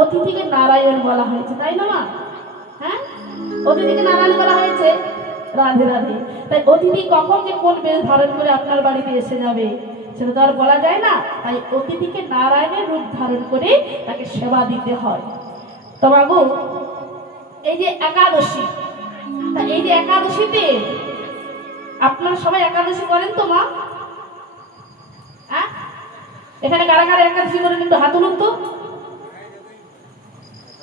অতিথিকে নারায়ণ বলা হয়েছে, তাই না মা? হ্যাঁ, অতিথিকে নারায়ণ বলা হয়েছে। রাধে রাধে। তাই অতিথি কখন যে কোন বেশ ধারণ করে আপনার বাড়িতে এসে যাবে সেটা তো আর বলা যায় না। তাই অতিথিকে নারায়ণের রূপ ধারণ করে তাকে সেবা দিতে হয়। তো বাবু, এই যে একাদশী, তা এই যে একাদশীতে আপনারা সবাই একাদশী করেন তো মা? হ্যাঁ, এখানে কারা কারা একাদশী করেন একটু হাত তুলুন তো।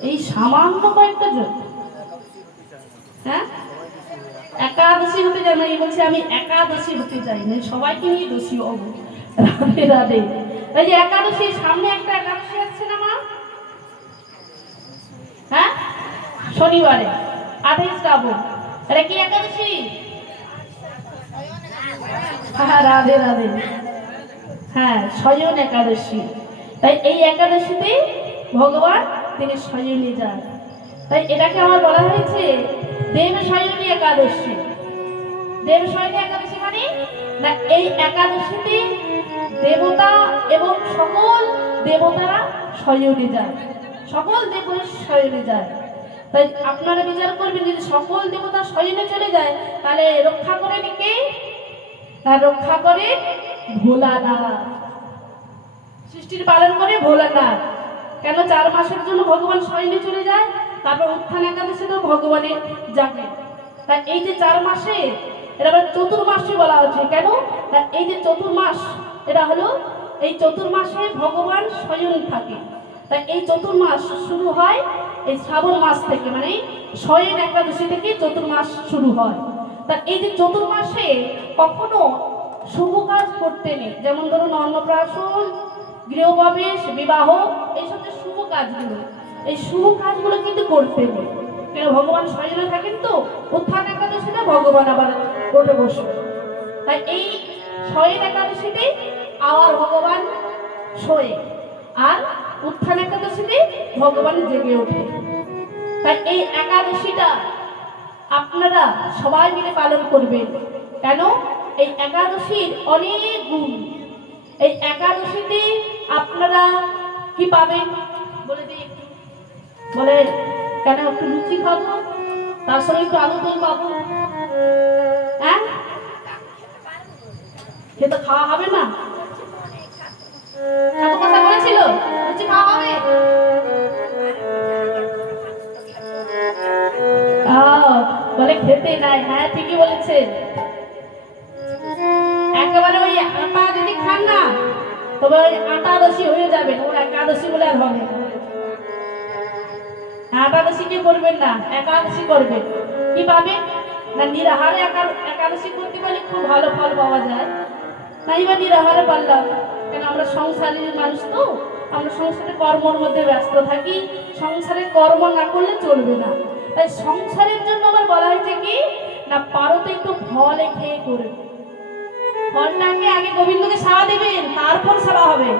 এই সামান্য কয়েকটা জন। হ্যাঁ, একাদশী হতে চাই না, এই বলছে আমি একাদশী হতে চাই না, সবাইকে নিয়ে দোষী হবো। রাধে রাধে। এই যে একাদশী, সামনে একটা একাদশী আসছে না মা? হ্যাঁ, শনিবারে 28 শ্রাবণ। এটা কি একাদশী? হ্যাঁ, রাধে রাধে। হ্যাঁ, শয়ন একাদশী। তাই এই একাদশীতে ভগবান তিনি শয়নে যান। তাই এটাকে আমার বলা হয়েছে দেব শয়নী একাদশী। দেব শয়নী একাদশী মানে না, এই একাদশীতে দেবতা এবং সকল দেবতারা শয়নে যায়, সকল দেবতা শয়নে যায়। তাই আপনারা বিচার করবেন, যদি সকল দেবতা শয়নে চলে যায় তাহলে রক্ষা করেন কে? তার রক্ষা করে ভোলানাথ, সৃষ্টির পালন করে ভোলানাথ। কেন 4 মাসের জন্য ভগবান শয়নে চলে যায়, তারপর উত্থান একাদশীতেও ভগবানের জাগে। তাই এই যে 4 মাসে, এটা আবার চতুর্মাসে বলা হচ্ছে। কেন? এই যে চতুর্মাস, এটা হলো এই চতুর্মাসে ভগবান শয়ন থাকে। তাই এই চতুর্মাস শুরু হয় এই শ্রাবণ মাস থেকে, মানে শয়ন একাদশী থেকে চতুর্মাস শুরু হয়। তা এই যে চতুর্মাসে কখনো শুভ কাজ করতে নেই, যেমন ধরুন অন্নপ্রাশন, গৃহপ্রবেশ, বিবাহ, এইসব যে শুভ কাজগুলো, এই শুভ কাজগুলো কিন্তু করতে নেই। কেন? ভগবান শয়নে থাকেন তো, উত্থান একাদশীতে ভগবান আবার উঠে বসে। তাই এই শয়ন একাদশীতে আবার ভগবান শোয়ে, আর উত্থান একাদশীতে ভগবান জেগে ওঠে। তাই এই একাদশীটা আপনারা সবাই মিলে পালন করবেন। কেন? এই একাদশীর অনেক গুণ। এই একাদশীতে আপনারা কি পাবেন বলে দিই একটু। বলে কেন? একটু লুচি খাবো, তার সঙ্গে একটু আলু দোল পাবো। হ্যাঁ, সে তো খাওয়া হবে না। ঠাকুর কথা বলেছিল লুচি খাওয়া হবে। বলে খেতে নাই। হ্যাঁ, ঠিকই বলেছে। একেবারে ওই আটা যদি খান না, তবে ওই আটাদশী হয়ে যাবে, ও একাদশী বলে আর হবে না। একাদশী কি করবেন না, একাদশী করবেন। কি পাবেন না, নিরাহারে একাদশী করতে পারলে খুব ভালো ফল পাওয়া যায়। নাই বা নিরাহারে পারলাম কেন? আমরা সংসারের মানুষ তো, আমরা সংসারে কর্মর মধ্যে ব্যস্ত থাকি, সংসারের কর্ম না করলে চলবে না। তাই সংসারের জন্য আবার বলা হয়েছে কি না, পারো তো একটু ফল খেয়ে করবে। ফলটাকে আগে গোবিন্দকে সেবা দেবেন, তারপর সেবা হবে।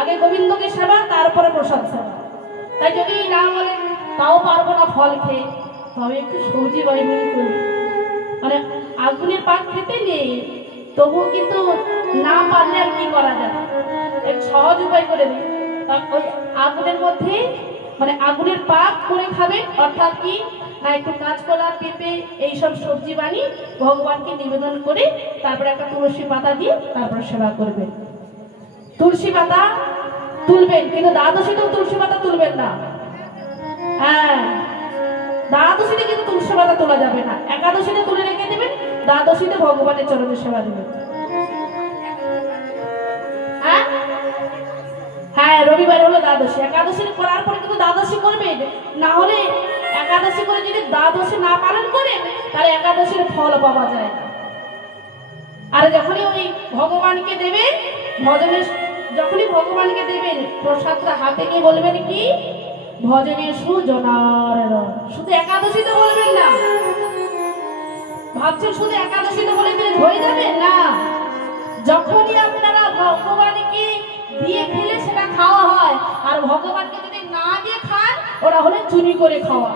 আগে গোবিন্দকে সেবা, তারপরে প্রসাদ সেবা। তাই যদি না বলেন তাও পারবো না ফল খেয়ে, তবে একটু সবজি বাইবেল করি, মানে আগুনের পাক খেতে নেই, তবুও কিন্তু না পারলে আর কি করা যায়, এক সহজ উপায় করে দিই। ওই আগুনের মধ্যে মানে আগুনের পাক করে খাবেন, অর্থাৎ কি না একটু কাঁচকলা, পেঁপে এইসব সবজি বানিয়ে ভগবানকে নিবেদন করে তারপরে একটা তুলসী পাতা দিয়ে তারপরে সেবা করবেন। তুলসী পাতা তুলবেন, কিন্তু দ্বাদশীতেও তুলসী পাতা তুলবেন না। হ্যাঁ, দ্বাদশীতে কিন্তু তুলসী পাতা তোলা যাবে না। একাদশীতে তুলে রেখে দেবেন, দ্বাদশীতে ভগবানের চরণে সেবা দেবেন। হ্যাঁ হ্যাঁ, রবিবার হলো দ্বাদশী। একাদশী করার পরে কিন্তু দ্বাদশী করবেন, না হলে একাদশী করে যদি দ্বাদশী না পালন করেন তাহলে একাদশীর ফল পাওয়া যায় না। আর যখনই ওই ভগবানকে দেবেন, ভজনের যখনই ভগবানকে দেবেন, প্রসাদটা হাতে নিয়ে বলবেন কি, ভজনে সুজনার। শুধু একাদশীতে বলবেন না। ভাবছেন শুধু একাদশীতে বলে দিলে হয়ে যাবে না। যখনই আপনারা ভগবানকে দিয়ে ফেলে সেটা খাওয়া হয়, আর ভগবানকে যদি না দিয়ে খান, ওরা হলে চুরি করে খাওয়া।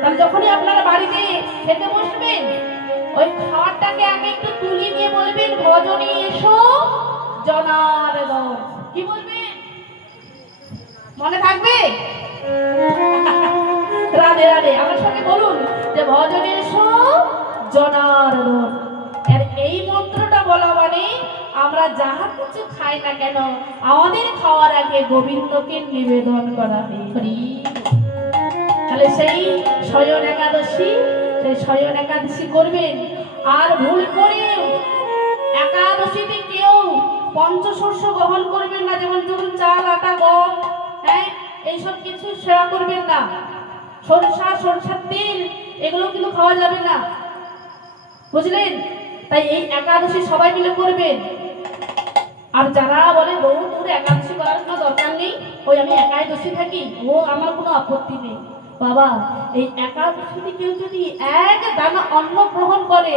তাহলে যখনই আপনারা বাড়িতে খেতে বসবেন, ওই খাবারটাকে আগে একটু তুলে দিয়ে বলবেন, ভজনে এসো জনার। কি বলবেন? মনে থাকবে? রাধে রাধে, আমার সঙ্গে বলুন যে ভজনের জনার্দন। আর এই মন্ত্রটা বলা মানে আমরা যাহা কিছু খাই না কেন আমাদের খাওয়ার আগে গোবিন্দকে নিবেদন করা হয়। হরি। তাহলে সেই শয়ন একাদশী, সেই শয়ন একাদশী করবেন। আর ভুল করে একাদশীতে কেউ পঞ্চশস্য গ্রহণ করবেন না, যেমন ধরুন চাল, আটা, গম, হ্যাঁ, এইসব কিছু সেবা করবেন না। সরষার তেল এগুলো কিন্তু খাওয়া যাবে না, বুঝলেন? তাই এই একাদশী সবাই মিলে করবেন। আর যারা বলে বহু দূর একাদশী করার কোনো দরকার নেই, ওই আমি একাই দোষী থাকি, ও আমার কোনো আপত্তি নেই। বাবা, এই একাদশীতে কেউ যদি এক দানা অন্ন গ্রহণ করে,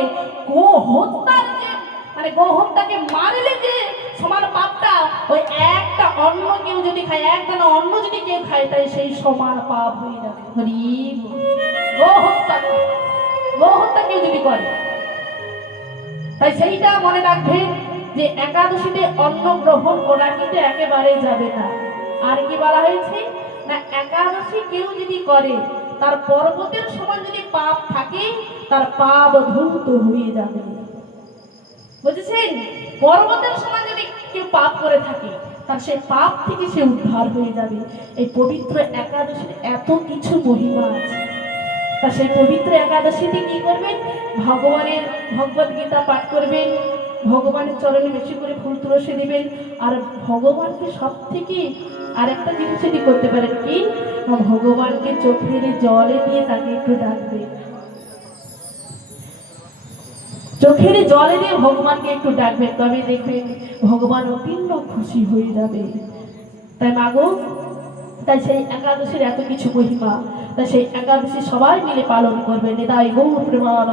গো হত্যার যে মানে গো হত্যাকে মারলে যে সমান পাপটা, ওই একটা অন্ন কেউ যদি খায়, এক দানা অন্ন যদি কেউ খায়, তাই সেই সমান পাপ হয়ে যাবে। হরি। গো হত্যা কেউ যদি করে, তাই সেইটা মনে রাখবেন যে একাদশীতে অন্ন গ্রহণ করা কিন্তু একেবারে যাবে না। আর কি বলা হয়েছে না, একাদশী কেউ যদি করে তার পর্বতের সমান যদি পাপ থাকে, তার পাপ ধূত হয়ে যাবে। বুঝেছেন? পর্বতের সমান যদি কেউ পাপ করে থাকে, তার সেই পাপ থেকে সে উদ্ধার হয়ে যাবে। এই পবিত্র একাদশীর এত কিছু মহিমা আছে। তা সেই পবিত্র একাদশীতে কি করবেন? ভগবানের ভগবত গীতা পাঠ করবেন, ভগবানের চরণে বেশি করে ফুল তুলসী দিবেন। আর ভগবানকে সব থেকে আরেকটা জিনিস যদি করতে পারেন কি, ভগবানকে চোখের জলে দিয়ে তাকে একটু ডাকবেন। চোখের জলে দিয়ে ভগবানকে একটু ডাকবেন, তবে দেখবেন ভগবান অতীন্দ্র খুশি হয়ে যাবে। তাই মাগো, তাই সেই একাদশীর এত কিছু মহিমা, তাই সেই একাদশী সবাই মিলে পালন করবেন। তাই গৌর প্রেমানন্দ।